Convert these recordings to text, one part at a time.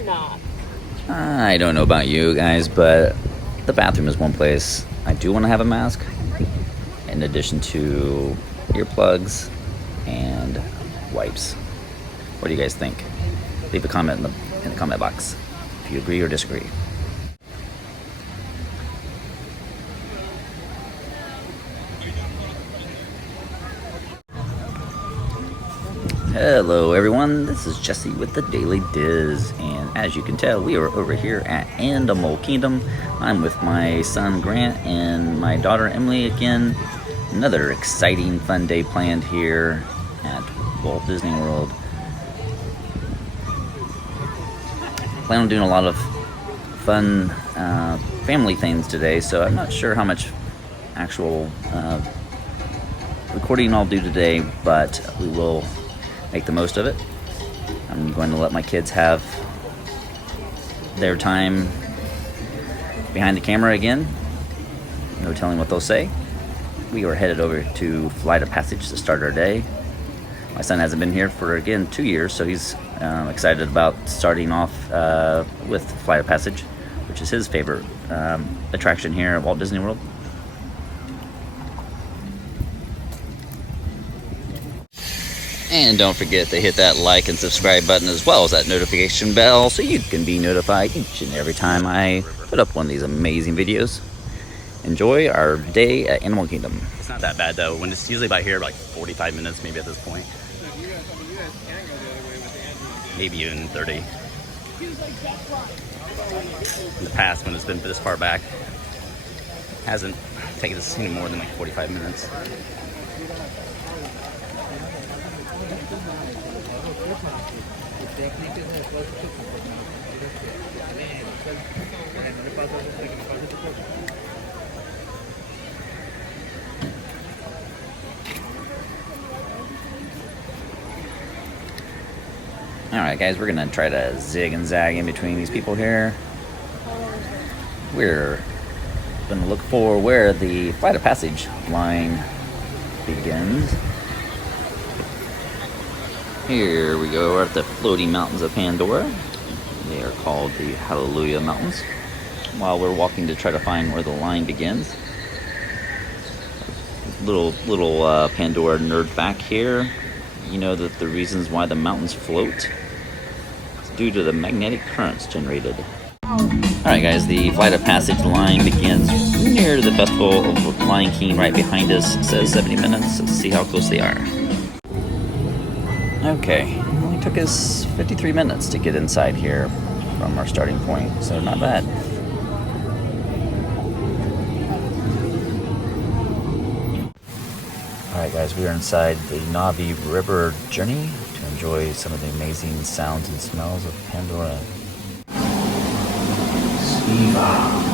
or not? I don't know about you guys, but the bathroom is one place I do want to have a mask, in addition to earplugs and wipes. What do you guys think? Leave a comment in the comment box if you agree or disagree. Hello everyone, this is Jesse with the Daily Diz, and as you can tell, we are over here at Animal Kingdom. I'm with my son Grant and my daughter Emily again. Another exciting, fun day planned here at Walt Disney World. Plan on doing a lot of fun family things today, so I'm not sure how much actual recording I'll do today, but we will make the most of it. I'm going to let my kids have their time behind the camera again. No telling what they'll say. We are headed over to Flight of Passage to start our day. My son hasn't been here for, again, 2 years, so he's excited about starting off with Flight of Passage, which is his favorite attraction here at Walt Disney World. And don't forget to hit that like and subscribe button, as well as that notification bell, so you can be notified each and every time I put up one of these amazing videos. Enjoy our day at Animal Kingdom. It's not that bad though. When it's usually about here, like 45 minutes maybe at this point. Maybe even 30. In the past, when it's been this far back, hasn't taken us any more than like 45 minutes. Alright guys, we're gonna try to zig and zag in between these people here. We're gonna look for where the Flight of Passage line begins. Here we go, we're at the floating mountains of Pandora. They are called the Hallelujah Mountains. While we're walking to try to find where the line begins. Little Pandora nerd fact here. You know that the reasons why the mountains float is due to the magnetic currents generated. Alright guys, the Flight of Passage line begins near the Festival of Lion King right behind us. It says 70 minutes. Let's see how close they are. Okay, it only took us 53 minutes to get inside here from our starting point, so not bad. Alright guys, we are inside the Navi River journey to enjoy some of the amazing sounds and smells of Pandora. Siva.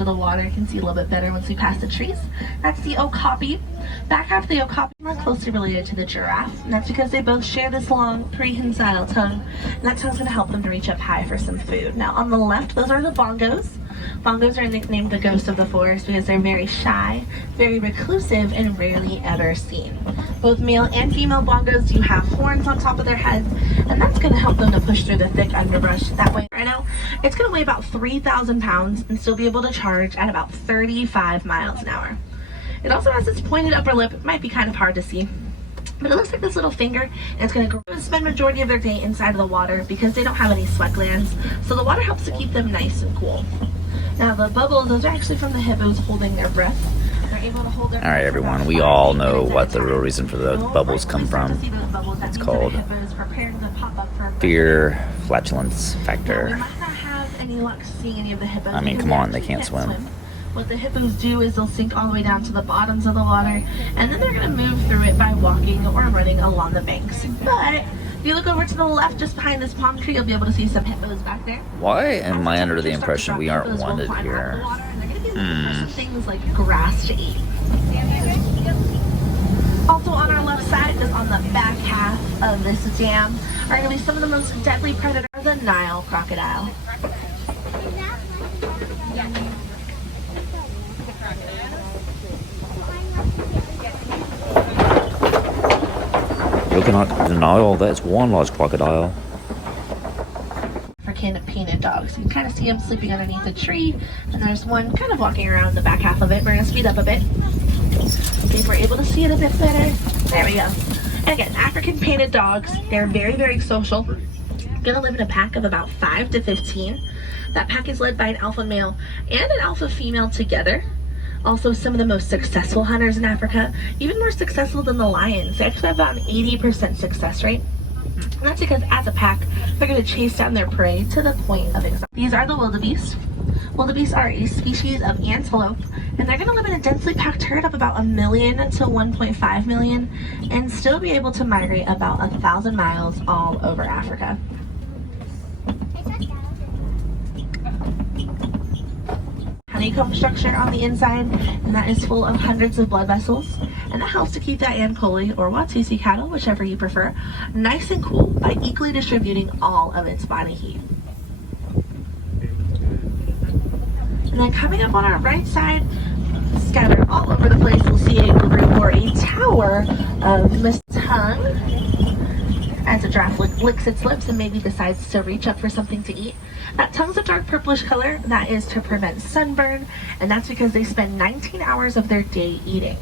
of the water. You can see a little bit better once we pass the trees. That's the okapi. Back half of the okapi is more closely related to the giraffe, and that's because they both share this long prehensile tongue, and that tongue's going to help them to reach up high for some food. Now on the left, those are the bongos. Bongos are nicknamed the ghost of the forest because they're very shy, very reclusive, and rarely ever seen. Both male and female bongos do have horns on top of their heads, and that's going to help them to push through the thick underbrush. That way, Rhino, it's going to weigh about 3,000 pounds and still be able to charge at about 35 miles an hour. It also has its pointed upper lip. It might be kind of hard to see, but it looks like this little finger, and it's going to spend majority of their day inside of the water because they don't have any sweat glands, so the water helps to keep them nice and cool. Now the bubbles, those are actually from the hippos holding their breath. They're able to hold their All right, everyone, we all know what the real reason for the bubbles come from. It's called fear flatulence factor. We might not have any luck seeing any of the hippos. I mean, come on, they can't swim. What the hippos do is they'll sink all the way down to the bottoms of the water, and then they're going to move through it by walking or running along the banks. But if you look over to the left, just behind this palm tree, you'll be able to see some hippos back there. Why am I under the impression we aren't wanted here? Some things like grass to eat. Also on our left side, just on the back half of this dam, are going to be some of the most deadly predators, the Nile crocodile. You cannot deny that's one large crocodile. African painted dogs. You can kind of see them sleeping underneath a tree, and there's one kind of walking around the back half of it. We're going to speed up a bit. See if we're able to see it a bit better. There we go. And again, African painted dogs, they're very, very social. Going to live in a pack of about 5 to 15. That pack is led by an alpha male and an alpha female together. Also, some of the most successful hunters in Africa, even more successful than the lions. They actually have about an 80% success rate. And that's because as a pack, they're going to chase down their prey to the point of exhaustion. These are the wildebeests. Wildebeests are a species of antelope, and they're going to live in a densely packed herd of about 1 million to 1.5 million, and still be able to migrate about 1,000 miles all over Africa. Honeycomb structure on the inside, and that is full of hundreds of blood vessels, and that helps to keep that Ankole or Watusi cattle, whichever you prefer, nice and cool by equally distributing all of its body heat. And then coming up on our right side, scattered all over the place, we'll see a group or a tower of mist tongue as a giraffe licks its lips and maybe decides to reach up for something to eat. That tongue's a dark purplish color. That is to prevent sunburn, and that's because they spend 19 hours of their day eating.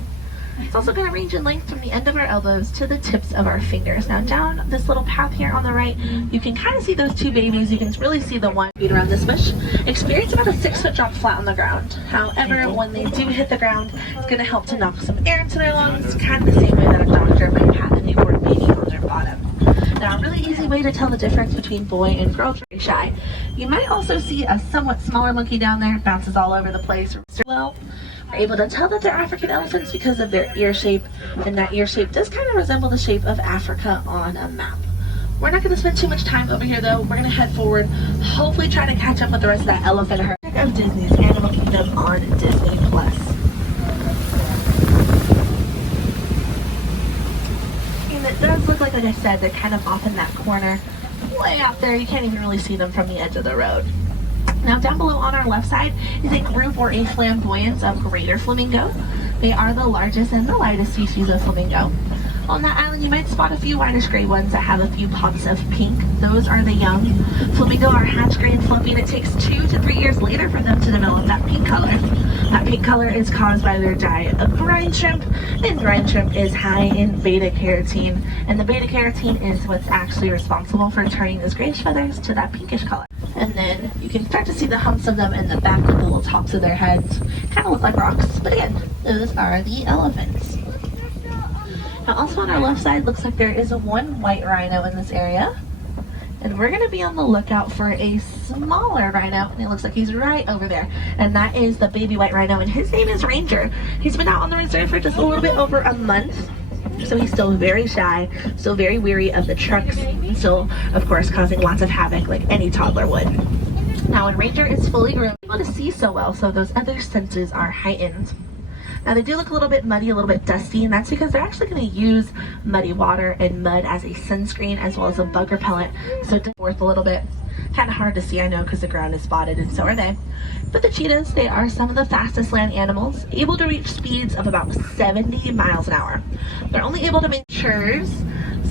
It's also going to range in length from the end of our elbows to the tips of our fingers. Now down this little path here on the right, you can kind of see those two babies. You can really see the one beat around this bush. Experience about a 6-foot drop flat on the ground. However, when they do hit the ground, it's going to help to knock some air into their lungs, kind of the same way that a doctor might have a newborn baby on their bottom. Now, a really easy way to tell the difference between boy and girl is very shy. You might also see a somewhat smaller monkey down there, bounces all over the place. Well, we're able to tell that they're African elephants because of their ear shape, and that ear shape does kind of resemble the shape of Africa on a map. We're not going to spend too much time over here though. We're going to head forward, hopefully try to catch up with the rest of that elephant herd of Disney's Animal Kingdom on Disney+. And it does look like I said, they're kind of off in that corner, way out there. You can't even really see them from the edge of the road. Now down below on our left side is a group or a flamboyance of greater flamingo. They are the largest and the lightest species of flamingo. On that island you might spot a few whitish gray ones that have a few pops of pink. Those are the young. Flamingo are hatch gray and fluffy, and it takes 2 to 3 years later for them to develop that pink color. That pink color is caused by their diet of brine shrimp, and brine shrimp is high in beta carotene, and the beta carotene is what's actually responsible for turning those grayish feathers to that pinkish color. And then you can start to see the humps of them in the back of the little tops of their heads. Kind of look like rocks, but again, those are the elephants. Now also on our left side, looks like there is one white rhino in this area. And we're going to be on the lookout for a smaller rhino, and it looks like he's right over there. And that is the baby white rhino, and his name is Ranger. He's been out on the reserve for just a little bit over a month. So he's still very shy, still very weary of the trucks, and still, of course, causing lots of havoc like any toddler would. Now when Ranger is fully grown, they're able to see so well, so those other senses are heightened. Now they do look a little bit muddy, a little bit dusty, and that's because they're actually going to use muddy water and mud as a sunscreen as well as a bug repellent, so it's worth a little bit. Kind of hard to see, I know, because the ground is spotted, and so are they. But the cheetahs, they are some of the fastest land animals, able to reach speeds of about 70 miles an hour. They're only able to make churs.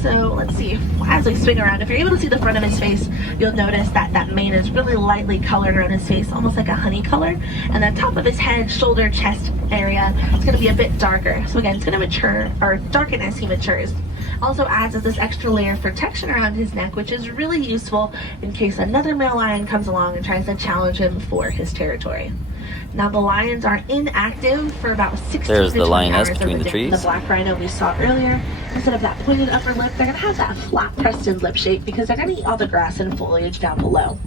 So let's see, as we swing around, if you're able to see the front of his face, you'll notice that that mane is really lightly colored around his face, almost like a honey color. And the top of his head, shoulder, chest area, it's going to be a bit darker. So again, it's going to mature, or darken as he matures. Also adds this extra layer of protection around his neck, which is really useful in case another male lion comes along and tries to challenge him for his territory. Now the lions are inactive for about 16 There's to the 20 lioness hours between of the the day. trees. The black rhino we saw earlier, instead of that pointed upper lip, they're gonna have that flat pressed in lip shape because they're gonna eat all the grass and foliage down below.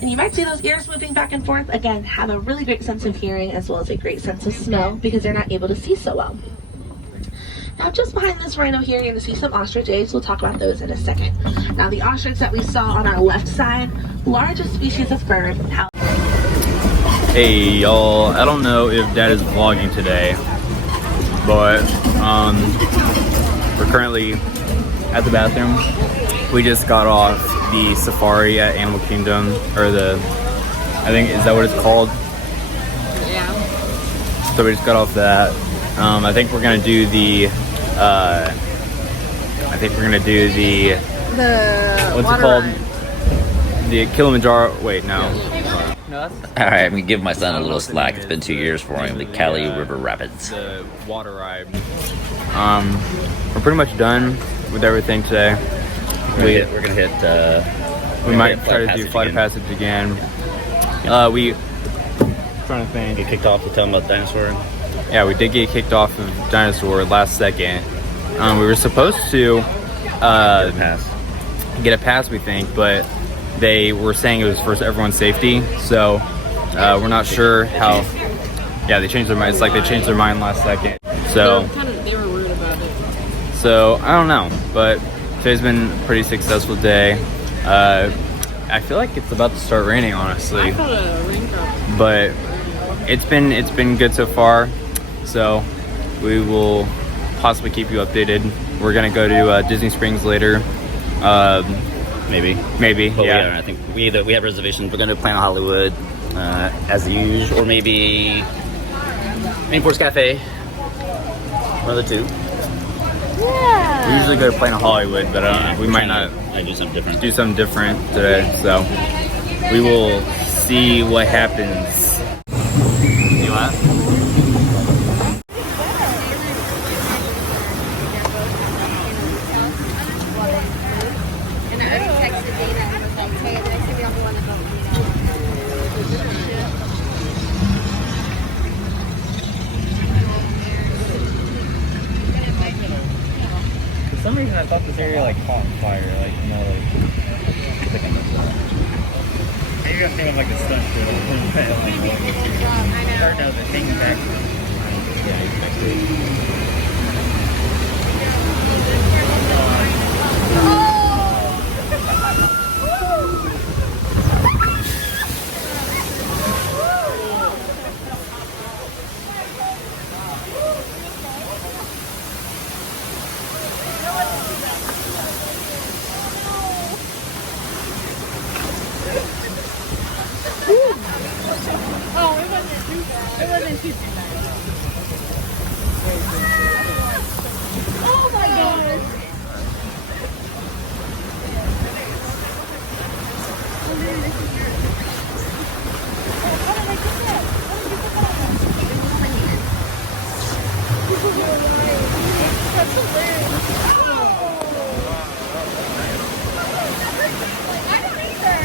And you might see those ears moving back and forth. Again, have a really great sense of hearing as well as a great sense of smell because they're not able to see so well. Now just behind this rhino here, you're going to see some ostrich eggs. We'll talk about those in a second. Now the ostrich that we saw on our left side, largest species of bird. Hey y'all, I don't know if Dad is vlogging today, but we're currently at the bathroom. We just got off the safari at Animal Kingdom, or I think, is that what it's called? Yeah. So we just got off that. I think we're gonna do the what's it called? The Kilimanjaro. Wait, no. Alright, I'm going to give my son a little slack. It's been 2 years for him. The Cali River Rapids. The water ride. We're pretty much done with everything today. We're gonna hit. We might try to do Flight of Passage again. Trying to think. Get kicked off to tell them about the dinosaur. Yeah, we did get kicked off of Dinosaur last second. We were supposed to get a pass, we think, but they were saying it was for everyone's safety. So we're not sure how. Yeah, they changed their mind. It's like they changed their mind last second. So They were rude about it. So I don't know, but today's been a pretty successful day. I feel like it's about to start raining, honestly. I felt a raindrop. But it's been good so far. So we will possibly keep you updated. We're gonna go to Disney Springs later. Maybe. But Yeah. I think we have reservations. We're gonna Planet Hollywood as usual, or maybe Rainforest Cafe. One of the two. Yeah. We usually go to Planet Hollywood, but we might not do something different. do something different today. So we will see what happens. See what? For some reason I thought this area like caught fire, like maybe I'm thinking of like the stunt show. Start out the thing back. It wasn't too bad. Oh my gosh. That's hilarious. I don't either.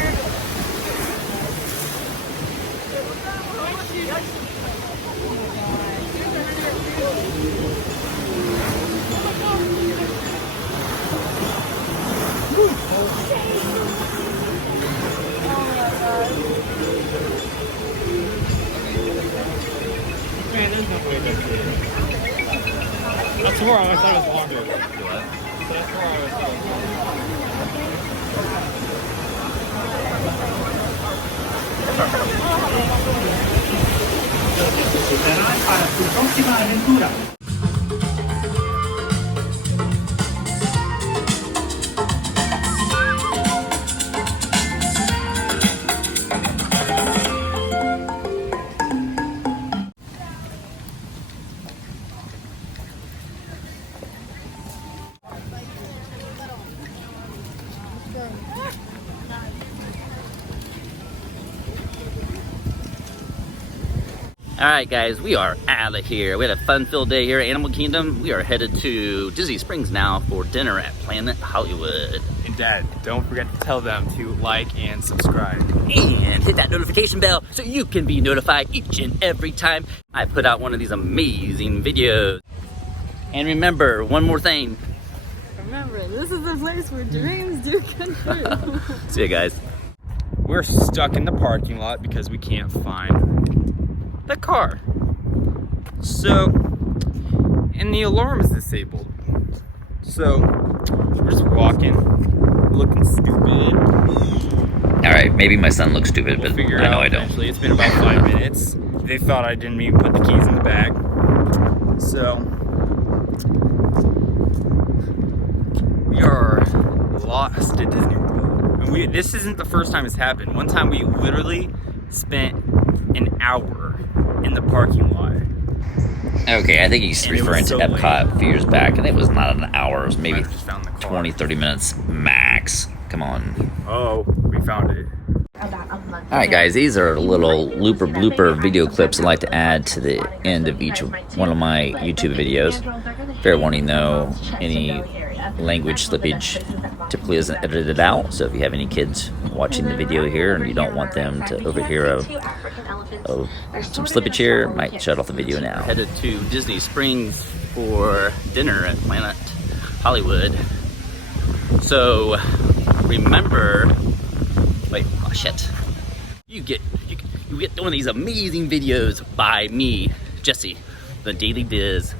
Man, there's no way that's it. I swore I thought it was longer. What? I swore I was para su próxima aventura. Alright guys, we are out of here. We had a fun-filled day here at Animal Kingdom. We are headed to Disney Springs now for dinner at Planet Hollywood. And Dad, don't forget to tell them to like and subscribe. And hit that notification bell so you can be notified each and every time I put out one of these amazing videos. And remember, one more thing. Remember, this is the place where dreams do come true. See you guys. We're stuck in the parking lot because we can't find the car. So, and the alarm is disabled. So, we're just walking, looking stupid. Alright, maybe my son looks stupid, We'll but figure it I know out I don't. eventually. It's been about 5 minutes. They thought I didn't even put the keys in the bag. So, we are lost at Disney World. And this isn't the first time it's happened. One time we literally spent an hour in the parking lot. Okay, I think he's And it was referring to so Epcot a few years back. I think it was not an hour, it was maybe Might have just found the car. 20, 30 minutes max. Come on. Oh, we found it. Alright guys, these are little looper blooper video clips I like to add to the end of each one of my YouTube videos. Fair warning though, any language slippage typically isn't edited out, so if you have any kids watching the video here and you don't want them to overhear some slippage here, might shut off the video now. Headed to Disney Springs for dinner at Planet Hollywood. So remember, wait, oh shit. You get one of these amazing videos by me, Jesse, the Daily Diz